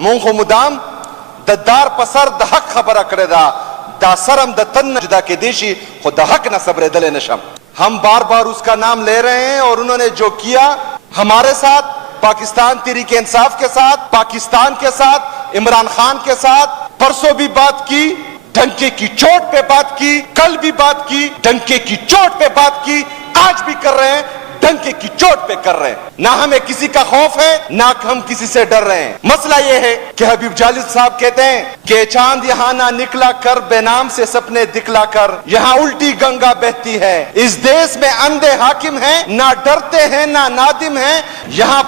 مونږ خو مدام د دار په سر د حق خبره کړې ده، دا سرم د تن نه جدا کېدی شي خو د حق نه صبرېدلی نشم. ہم بار بار اس کا نام لے رہے ہیں اور انہوں نے جو کیا ہمارے ساتھ، پاکستان تحریک انصاف کے ساتھ، پاکستان کے ساتھ، عمران خان کے ساتھ پرسوں بھی بات کی، ڈنکے کی چوٹ پہ بات کی، کل بھی بات کی، ڈنکے کی چوٹ پہ بات کی، آج بھی کر رہے ہیں، ڈنکے کی چوٹ پہ کر رہے ہیں. نہ ہمیں کسی کا خوف ہے نہ ہم کسی سے ڈر رہے ہیں. مسئلہ یہ ہے کہ حبیب جالد صاحب کہتے ہیں کہ چاند یہاں نہ نکلا کر بے نام سے سپنے دکھلا کر، یہاں الٹی گنگا بہتی ہے، اس دیس میں اندھے حاکم ہیں، نہ ڈرتے ہیں نہ نادم ہیں. یہاں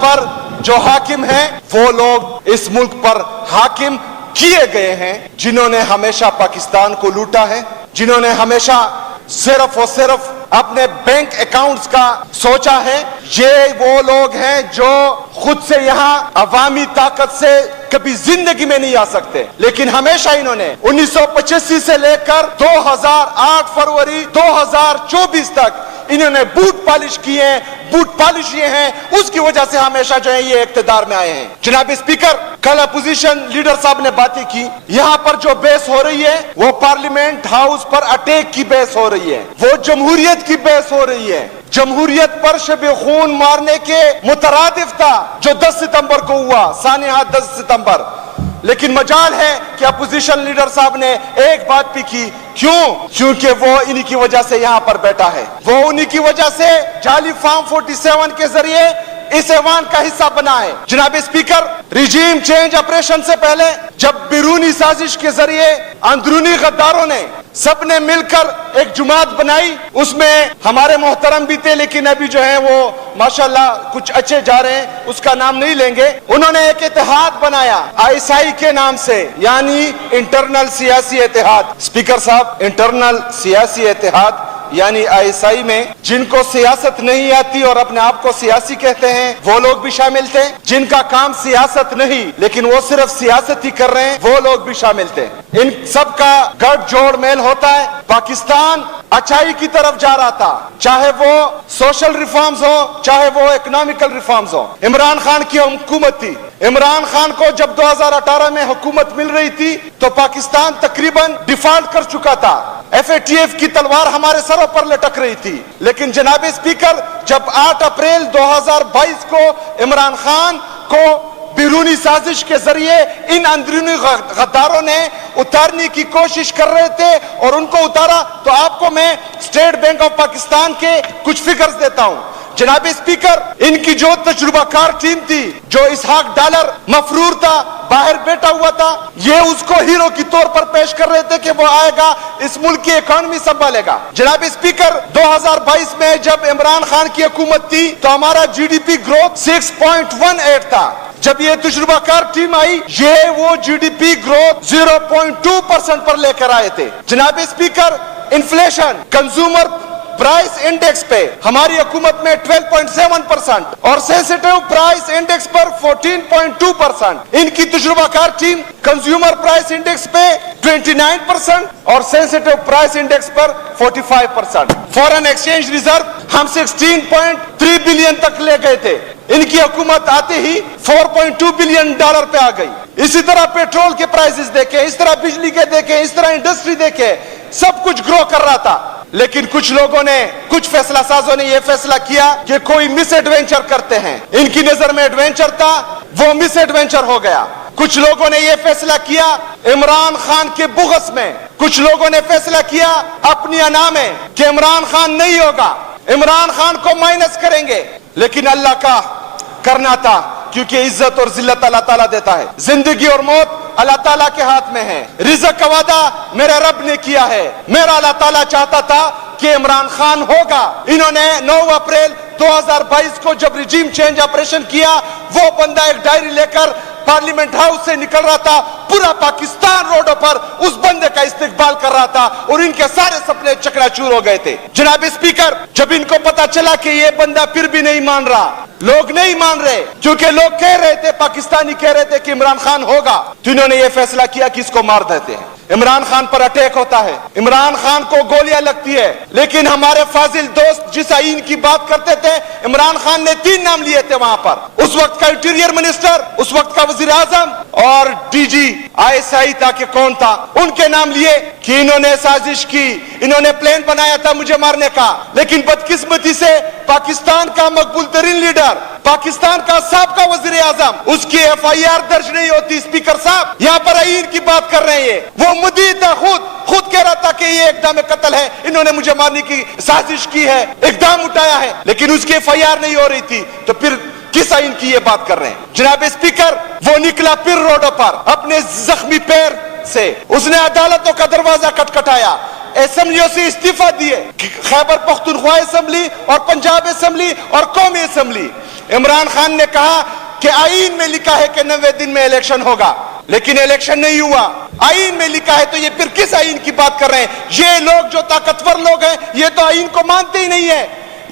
پر جو حاکم ہیں وہ لوگ اس ملک پر حاکم کیے گئے ہیں جنہوں نے ہمیشہ پاکستان کو لوٹا ہے، جنہوں نے ہمیشہ صرف اور صرف اپنے بینک اکاؤنٹس کا سوچا ہے. یہ وہ لوگ ہیں جو خود سے یہاں عوامی طاقت سے کبھی زندگی میں نہیں آ سکتے، لیکن ہمیشہ انہوں نے 1985 سے لے کر 2008 فروری 2024 تک انہوں نے بوٹ پالش کیے ہیں، بوٹ پالش یہ ہیں، اس کی وجہ سے ہمیشہ جو ہے یہ اقتدار میں آئے ہیں. جناب اسپیکر، کل اپوزیشن لیڈر صاحب نے باتیں کی، یہاں پر جو بحث ہو رہی ہے وہ پارلیمنٹ ہاؤس پر اٹیک کی بحث ہو رہی ہے، وہ جمہوریت کی بحث ہو رہی ہے. جمہوریت پر شب خون مارنے کے مترادف تھا جو 10 ستمبر کو ہوا، سانحہ 10 ستمبر. لیکن مجال ہے کہ اپوزیشن لیڈر صاحب نے ایک بات بھی کی. کیونکہ وہ انہی کی وجہ سے یہاں پر بیٹھا ہے، وہ انہی کی وجہ سے جعلی فارم 47 کے ذریعے اس ایوان کا حصہ بنا ہے. جناب اسپیکر، ریجیم چینج آپریشن سے پہلے جب بیرونی سازش کے ذریعے اندرونی غداروں نے سب نے مل کر ایک جماعت بنائی، اس میں ہمارے محترم بھی تھے لیکن ابھی جو ہے وہ ماشاءاللہ کچھ اچھے جا رہے ہیں، اس کا نام نہیں لیں گے. انہوں نے ایک اتحاد بنایا ISI کے نام سے، یعنی انٹرنل سیاسی اتحاد. اسپیکر صاحب، انٹرنل سیاسی اتحاد یعنی ISI میں جن کو سیاست نہیں آتی اور اپنے آپ کو سیاسی کہتے ہیں وہ لوگ بھی شامل تھے، جن کا کام سیاست نہیں لیکن وہ صرف سیاست ہی کر رہے ہیں وہ لوگ بھی شامل تھے. ان سب کا گٹھ جوڑ میل ہوتا ہے. پاکستان اچھائی کی طرف جا رہا تھا، چاہے وہ سوشل ریفارمز ہو چاہے وہ اکنامیکل ریفارمز ہو. عمران خان کی حکومت تھی، عمران خان کو جب 2018 میں حکومت مل رہی تھی تو پاکستان تقریباً ڈیفالٹ کر چکا تھا، FATF کی تلوار ہمارے سروں پر لٹک رہی تھی. لیکن جناب اسپیکر، جب 8 اپریل 2022 کو عمران خان کو بیرونی سازش کے ذریعے ان اندرونی غداروں نے اتارنے کی کوشش کر رہے تھے اور ان کو اتارا، تو آپ کو میں اسٹیٹ بینک آف پاکستان کے کچھ فگرز دیتا ہوں. جناب اسپیکر، ان کی جو تجربہ کار ٹیم تھی، جو اسحاق ڈالر مفرور تھا، باہر بیٹھا ہوا تھا، یہ اس کو ہیرو کی طور پر پیش کر رہے تھے کہ وہ آئے گا اس ملک کی اکانومی سنبھالے گا. جناب اسپیکر، 2022 میں جب عمران خان کی حکومت تھی تو ہمارا GDP گروتھ 6.18 تھا. جب یہ تجربہ کار ٹیم آئی یہ وہ GDP گروتھ 0.2% پر لے کر آئے تھے. جناب speaker, inflation consumer price index پہ ہماری حکومت میں 12.7% اور سینسٹیو پرائس انڈیکس پر 14.2%. ان کی تجربہ کار ٹیم کنزیومر پرائس انڈیکس پہ 29% اور سینسٹیو پرائس انڈیکس پر 45%. فورن ایکسچینج ریزرو ہم 16.3 بلین تک لے گئے تھے، ان کی حکومت آتے ہی 4.2 بلین ڈالر پہ آ گئی. اسی طرح پیٹرول کے پرائسز دیکھیں، اس طرح بجلی کے دیکھیں، اس طرح انڈسٹری دیکھیں، سب کچھ گرو کر رہا تھا. لیکن کچھ لوگوں نے، کچھ فیصلہ سازوں نے یہ فیصلہ کیا کہ کوئی مس ایڈوینچر کرتے ہیں. ان کی نظر میں ایڈوینچر تھا، وہ مس ایڈوینچر ہو گیا. کچھ لوگوں نے یہ فیصلہ کیا عمران خان کے بغض میں، کچھ لوگوں نے فیصلہ کیا اپنی انا میں کہ عمران خان نہیں ہوگا، عمران خان کو مائنس کریں گے. لیکن اللہ کا کرنا تھا، کیونکہ عزت اور ذلت اللہ تعالیٰ دیتا ہے. زندگی اور موت اللہ تعالیٰ کے ہاتھ میں ہے. رزق کا وعدہ میرے رب نے کیا ہے. میرا اللہ تعالیٰ چاہتا تھا کہ عمران خان ہوگا. انہوں نے 9 اپریل 2022 کو جب ریجیم چینج آپریشن کیا، وہ بندہ ایک ڈائری لے کر پارلیمنٹ ہاؤس سے نکل رہا تھا، پورا پاکستان روڈوں پر اس بندے کا استقبال کر رہا تھا اور ان کے سارے سپنے چکنا چور ہو گئے تھے. جناب اسپیکر، جب ان کو پتا چلا کہ یہ بندہ پھر بھی نہیں مان رہا، لوگ نہیں مان رہے، کیونکہ لوگ کہہ رہے تھے، پاکستانی کہہ رہے تھے کہ عمران خان ہوگا، تو انہوں نے یہ فیصلہ کیا کہ اس کو مار دیتے ہیں. इमरान खान पर अटैक होता है, इमरान खान को गोलियां लगती है, लेकिन हमारे फाजिल दोस्त जिस आईन की बात करते थे, इमरान खान ने 3 नाम लिए थे वहां पर। उस वक्त का इंटीरियर मिनिस्टर, उस वक्त का वजीर आजम और डीजी ISI था कि कौन था, उनके नाम लिए कि इन्होंने साजिश की, इन्होंने प्लान बनाया था मुझे मारने का। लेकिन बदकिस्मती से पाकिस्तान का मकबूल तरीन लीडर, पाकिस्तान का साबका वजीर आजम, उसकी FIR दर्ज नहीं होती। स्पीकर साहब यहाँ पर आईन की बात कर रहे हैं, वो मुद्दी था, खुद कह रहा था कि ये इक़दाम कत्ल है, इन्होंने मुझे मारने की साजिश की है, इक़दाम उठाया है, लेकिन उसकी FIR नहीं हो रही थी। तो फिर किस आईन की ये बात कर रहे हैं? जनाब स्पीकर, वो निकला फिर रोडों पर अपने जख्मी पैर से, उसने अदालतों का दरवाजा खटखटाया, असेंबलियों से इस्तीफा दिए, खैबर पख्तूनख्वा असेंबली और पंजाब असेंबली और कौमी असेंबली। इमरान खान ने कहा कि आईन में लिखा है कि 90 दिन में इलेक्शन होगा, लेकिन इलेक्शन नहीं हुआ। आईन में लिखा है, तो ये फिर किस आईन की बात कर रहे हैं? ये लोग जो ताकतवर लोग हैं, ये तो आईन को मानते ही नहीं है,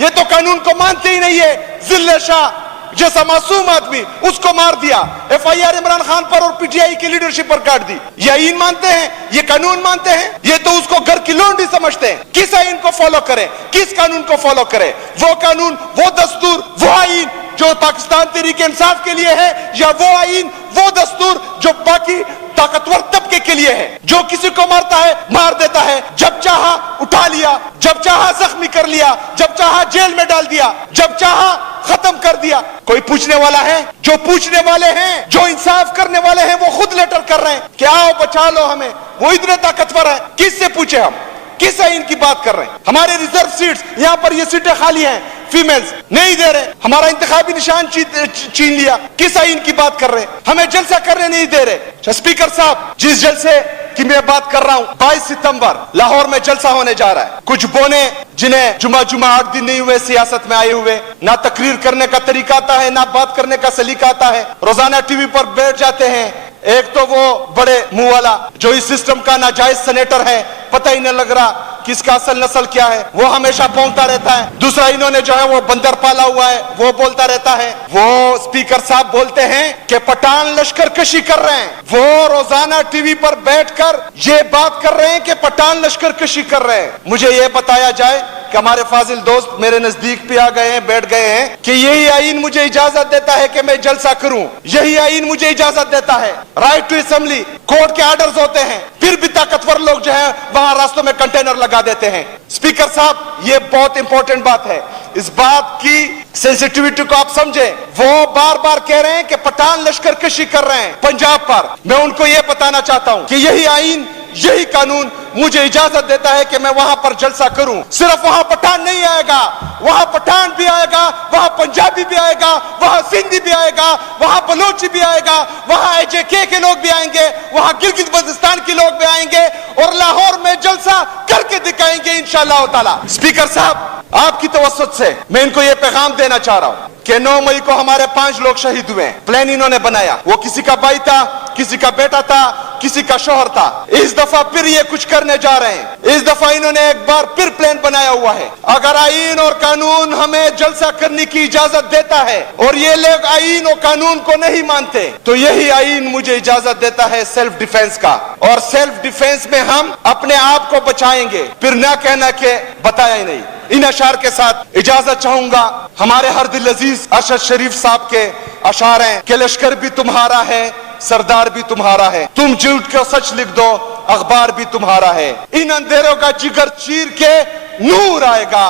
ये तो कानून को मानते ही नहीं है। जिल्ले शाह जैसा मासूम आदमी, उसको मार दिया, FIR इमरान खान पर और PTI की लीडरशिप पर काट दी। ये आईन मानते हैं, ये कानून मानते हैं, ये तो उसको घर की लोंडी समझते हैं। किस आईन को फॉलो करें, किस कानून को फॉलो करें? वो कानून, वो दस्तूर, वो आईन जो पाकिस्तान तहरीक इंसाफ के लिए है, या वो आईन, वो दस्तूर जो बाकी ताकतवर तबके के लिए है, जो किसी को मारता है मार देता है, जब चाहा उठा लिया, जब चाहा जख्मी कर लिया, जब चाहा जेल में डाल दिया, जब चाहा खत्म कर दिया। कोई पूछने वाला है? जो पूछने वाले हैं, जो इंसाफ करने वाले हैं, वो खुद लेटर कर रहे हैं कि आओ बचा लो हमें। वो इतने ताकतवर है, किससे पूछे हम? किस आईन की बात कर रहे हैं? हमारे रिजर्व सीट्स, यहाँ पर ये सीटें खाली हैं, फीमेल्स नहीं दे रहे, हमारा इंतखाबी निशान छीन लिया। किस आईन की बात कर रहे हैं? हमें जलसा करने नहीं दे रहे। स्पीकर साहब, जिस जलसे की मैं बात कर रहा हूँ, 22 सितंबर लाहौर में जलसा होने जा रहा है। कुछ बोने जिन्हें जुमा 8 दिन नहीं हुए सियासत में आए हुए, ना तकरीर करने का तरीका आता है, ना बात करने का सलीका आता है, रोजाना टीवी पर बैठ जाते हैं। एक तो वो बड़े मुंह वाला जो इस सिस्टम का नाजायज सेनेटर है, पता ही नहीं लग रहा किसका असल नस्ल क्या है, वो हमेशा भौंकता रहता है। दूसरा, इन्होंने जो है वो बंदर पाला हुआ है, वो बोलता रहता है। वो स्पीकर साहब बोलते हैं कि पठान लश्कर कशी कर रहे हैं। वो रोजाना टीवी पर बैठकर ये बात कर रहे हैं कि पठान लश्कर कशी कर रहे हैं। मुझे ये बताया जाए कि हमारे फाजिल दोस्त मेरे नजदीक भी आ गए हैं, बैठ गए हैं, कि यही आईन मुझे इजाजत देता है कि मैं जलसा करूं, यही आईन मुझे इजाजत देता है। राइट टू असेंबली, कोर्ट के आर्डर्स होते हैं, फिर भी ताकतवर लोग जो है वहां रास्तों में कंटेनर लगा देते हैं। स्पीकर साहब, ये बहुत इंपॉर्टेंट बात है, इस बात की सेंसिटिविटी को आप समझें। वो बार बार कह रहे हैं कि पठान लश्कर कशी कर रहे हैं पंजाब पर। मैं उनको ये बताना चाहता हूं कि यही आईन, यही कानून मुझे इजाजत देता है कि मैं वहां पर जलसा करूं। सिर्फ वहां पठान नहीं आएगा, वहां पठान भी आएगा, वहां पंजाबी भी आएगा, वहां सिंधी भी आएगा, वहां बलोची भी आएगा, वहां IJK के लोग भी आएंगे, वहां गिलगित बल्तिस्तान के लोग भी आएंगे और लाहौर में जलसा करके दिखाएंगे इंशाअल्लाह ताला। स्पीकर साहब, आपकी तवस्सुत से मैं इनको ये पैगाम देना चाह रहा हूं कि 9 मई को हमारे 5 लोग शहीद हुए। प्लान इन्होंने बनाया, वो किसी का भाई था, किसी का बेटा था, किसी का शोहर था। इस दफा फिर ये कुछ करने जा रहे हैं। इस दफा इन्होंने एक बार फिर प्लान बनाया हुआ है। अगर आईन और कानून हमें जलसा करने की इजाजत देता है और ये लोग आईन और कानून को नहीं मानते, तो यही आईन मुझे इजाजत देता है सेल्फ डिफेंस का, और सेल्फ डिफेंस में हम अपने आप को बचाएंगे। फिर ना कहना कि बताया ही नहीं। इन अशार के साथ इजाजत चाहूंगा। हमारे हर दिल अजीज अरशद शरीफ साहब के अशार हैं कि लश्कर भी तुम्हारा है, सरदार भी तुम्हारा है, तुम झूठ को सच लिख दो, अखबार भी तुम्हारा है। इन अंधेरों का जिगर चीर के नूर आएगा,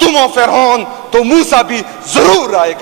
तुम हो फिरौन तो मूसा भी जरूर आएगा।